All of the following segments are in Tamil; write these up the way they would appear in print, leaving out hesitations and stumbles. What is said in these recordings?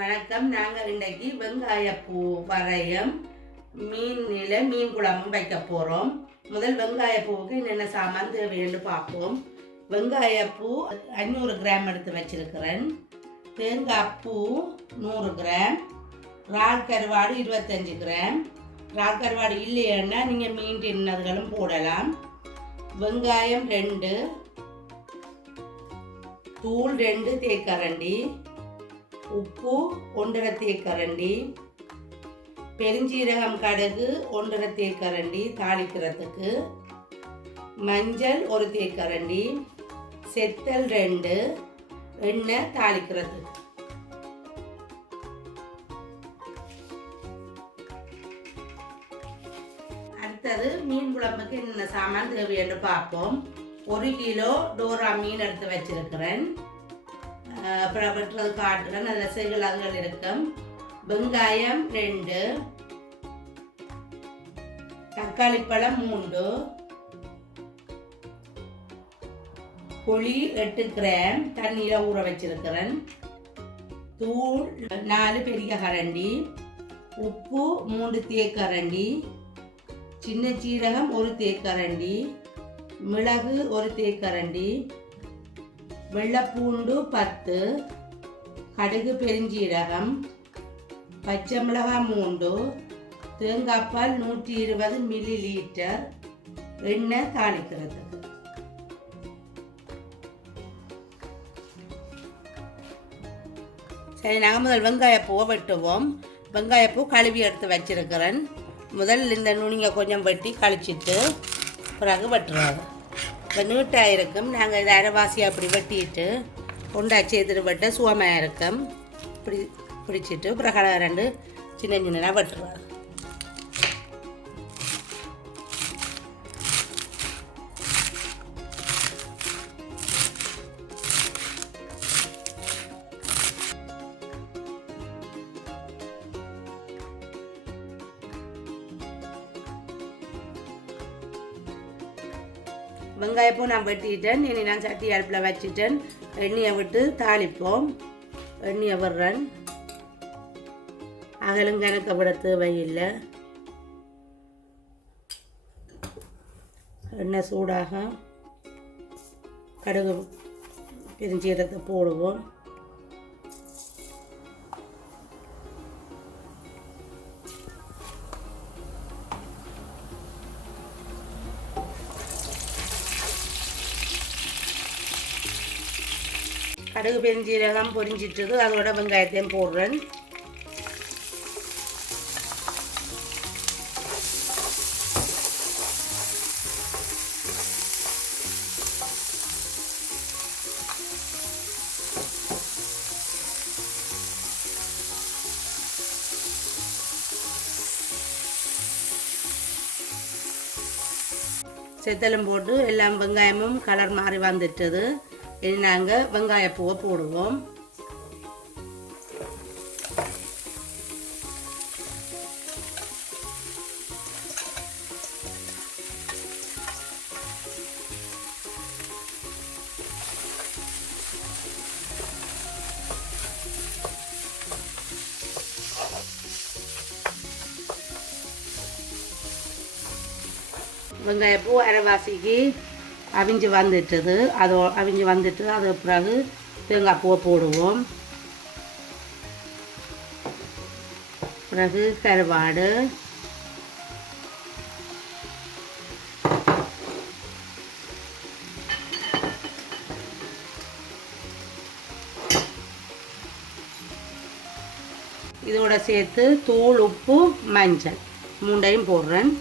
வணக்கம். நாங்கள் இன்றைக்கு வெங்காயப்பூ வரையும் மீன் குழம்பும் வைக்க போகிறோம். முதல் வெங்காயப்பூவுக்கு என்னென்ன சாமான் தேவைன்னு பார்ப்போம். வெங்காயப்பூ 500 கிராம் எடுத்து வச்சிருக்கிறேன். தேங்காய் பூ 100 கிராம். இறால் கருவாடு 25 கிராம். இறால் கருவாடு இல்லைன்னா நீங்கள் மீன் தின்னதுகளும் போடலாம். வெங்காயம் 2, தூள் 2 தேக்கரண்டி, உப்பு 1.5 தேக்கரண்டி, பெருஞ்சீரகம் கடுகு 1.5 தேக்கரண்டி தாளிக்கிறதுக்கு, மஞ்சள் 1 தேக்கரண்டி, செத்தல் 2, எண்ணெய் தாளிக்கிறதுக்கு. அடுத்தது மீன் குழம்புக்கு என்னென்ன சாமான் தேவைன்னு பார்ப்போம். 1 கிலோ டோரா மீன் எடுத்து வச்சிருக்கிறேன். அப்புறம் வெட்டுறது காட்டுறேன். அதில் செகுலங்கள் இருக்கும். வெங்காயம் 2, தக்காளி பழம் 3, புளி 8 கிராம் தண்ணியில் ஊற வச்சிருக்கிறேன். தூள் 4 பெரிய கரண்டி, உப்பு 3 தேக்கரண்டி, சின்ன சீரகம் 1 தேக்கரண்டி, மிளகு 1 தேக்கரண்டி, வெள்ளைப்பூண்டு 10, கடுகு பெருஞ்சீரகம், பச்சை மிளகாய் 3, தேங்காய்பால் 120 மில்லி லிட்டர், எண்ணெய் தாளிக்கிறதுக்கு. சரி, நாங்கள் முதல் வெங்காயப்பூவை வெட்டுவோம். வெங்காயப்பூ கழுவி எடுத்து வச்சிருக்கிறேன். முதல் இந்த நுனிங்க கொஞ்சம் வெட்டி கழிச்சிட்டு பிறகு வெட்டுறாங்க. இப்போ நீட்டாக இருக்கும். நாங்கள் இதை அரைவாசியாக அப்படி வெட்டிட்டு கொண்டாச்சி எடுத்துட்டு வெட்ட சுவமாக இருக்கும். பிடிச்சிட்டு பிறகு 2 சின்ன சின்னதாக வெட்டுருவாங்க. வெங்காயப்பூ நான் வெட்டிட்டேன். இனி நான் சட்டி அடுப்பில் வச்சுட்டேன். எண்ணெயை விட்டு தாளிப்போம். எண்ணெயை விடுறேன். அகலும் கணக்க விட தேவையில்லை. எண்ணெய் சூடாக கடுகு பெருஞ்சீரகத்தை போடுவோம். கடுகு பெருஞ்சீரகம் பொரிஞ்சிட்டது. அதோட வெங்காயத்தையும் போடுறேன். செத்தலும் போட்டு எல்லாம் வெங்காயமும் கலர் மாறி வந்துட்டது. இனி நாங்கள் வெங்காயப்பூவை போடுவோம். வெங்காயப்பூ அரைவாசிக்கு அவிஞ்சு வந்துட்டுது. அவிஞ்சு வந்துட்டு அது பிறகு தேங்காய் பூவை போடுவோம். பிறகு கருவாடு, இதோட சேர்த்து தூள், உப்பு, மஞ்சள் 3ஐயும் போடுறேன்.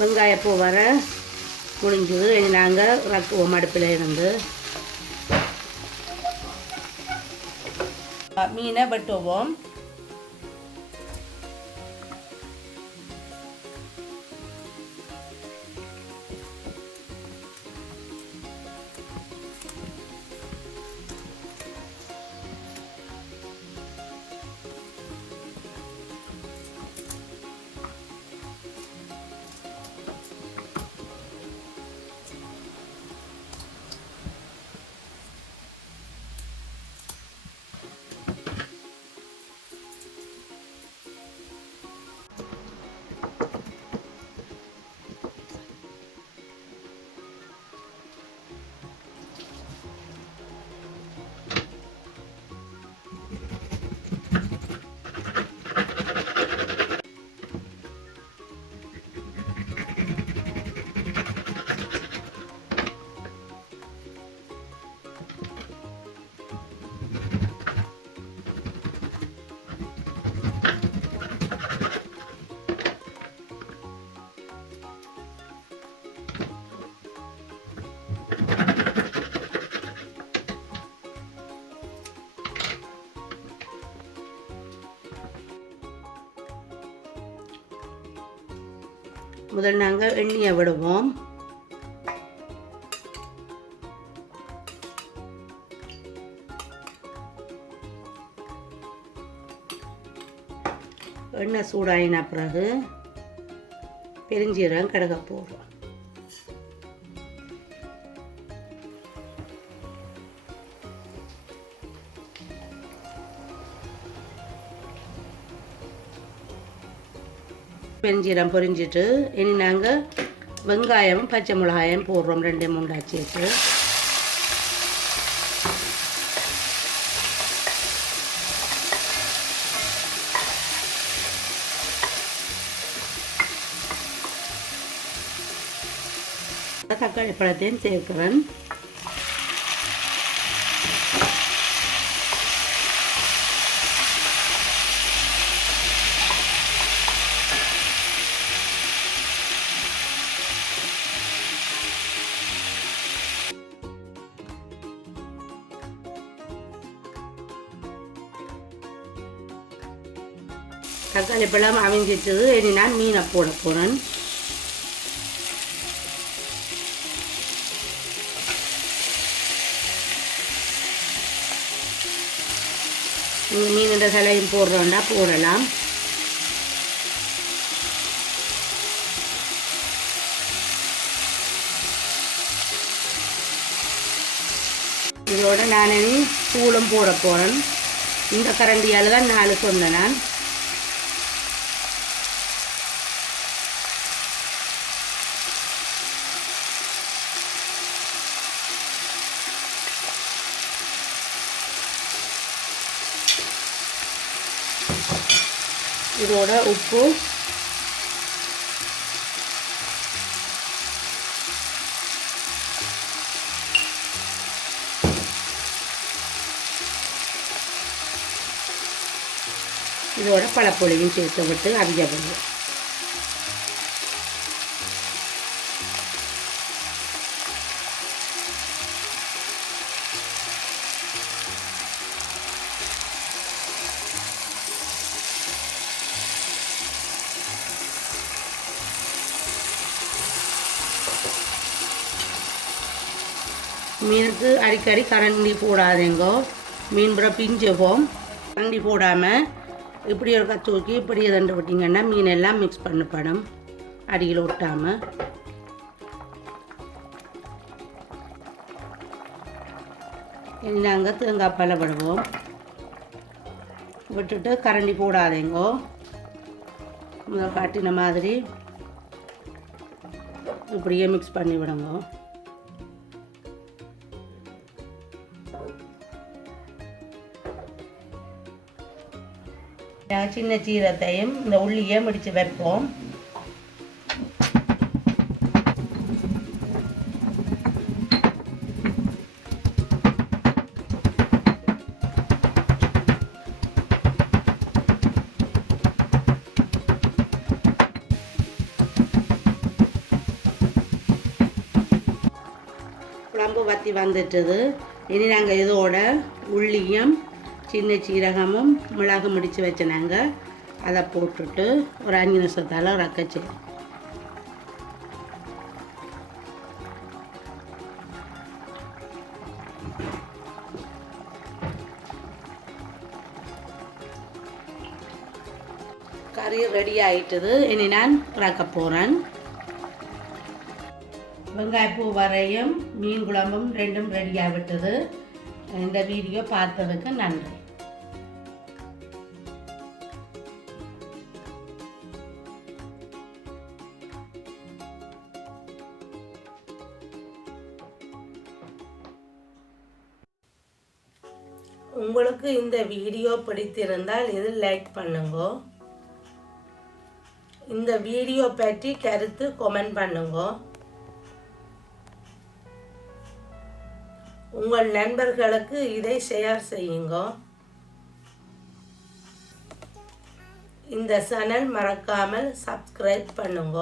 வெங்காயப்பூ வர முடிஞ்சது. இனி நாங்கள் இறக்குவோம் அடுப்பில் இருந்து. மீனை வெட்டுவோம். முதல் நாங்கள் எண்ணெயை விடுவோம். எண்ணெய் சூடாயின பிறகு பெருஞ்சீரகம் கடுகு போடுறோம். பெருஞ்சீரகம் பொரிஞ்சிட்டு இனி நாங்கள் வெங்காயமும் பச்சை மிளகாயும் போடுறோம். 2-3 அச்சிட்டு தக்காளி பழத்தையும் சேர்க்கிறேன். தக்காளி பழம் அவிஞ்சிட்டது. இனி நான் மீனை போட போகிறேன். மீனோட தலையும் போடுறோன்னா போடலாம். இதோட நான் இனி தூளும் போட போகிறேன். இந்த கரண்டியால் தான் 4 சொன்னேன் நான். இதோட உப்பு, இதோட பழப்பொடியும் சேர்த்து விட்டு அவிய விடுவோம். மீனுக்கு அடிக்கடி கரண்டி போடாதேங்கோ. மீன் புற பிஞ்சுவோம். கரண்டி போடாமல் இப்படி ஒரு தூக்கி இப்படி தண்டு விட்டிங்கன்னா மீன் எல்லாம் மிக்ஸ் பண்ணப்படும், அடியில் ஒட்டாமல். இனி நாங்கள் தேங்காய் பாலை விடுவோம். விட்டுட்டு கரண்டி போடாதேங்கோ. முதல் காட்டின மாதிரி இப்படியே மிக்ஸ் பண்ணி விடுங்க. சின்ன சீரகத்தையும் இந்த உள்ளியை முடித்து வைப்போம். குழம்பு வற்றி வந்துட்டுது. இனி நாங்கள் இதோட உள்ளியும் சின்ன சீரகமும் மிளகு முடித்து வச்ச நாங்கள் அதை போட்டுட்டு ஒரு 5 நிமிஷத்தால் ரக்கச்சு. கறி ரெடி ஆகிட்டது. இனி நான் இறக்க போகிறேன். வெங்காயப்பூ வரையும் மீன் குழம்பும் 2ம் ரெடியாக விட்டது. இந்த வீடியோ பார்த்ததுக்கு நன்றி. உங்களுக்கு இந்த வீடியோ பிடித்திருந்தால் இது லைக் பண்ணுங்க. இந்த வீடியோ பற்றி கருத்து கமெண்ட் பண்ணுங்க. உங்கள் நண்பர்களுக்கு இதை ஷேர் செய்யுங்க. இந்த சேனல் மறக்காமல் சப்ஸ்கிரைப் பண்ணுங்க.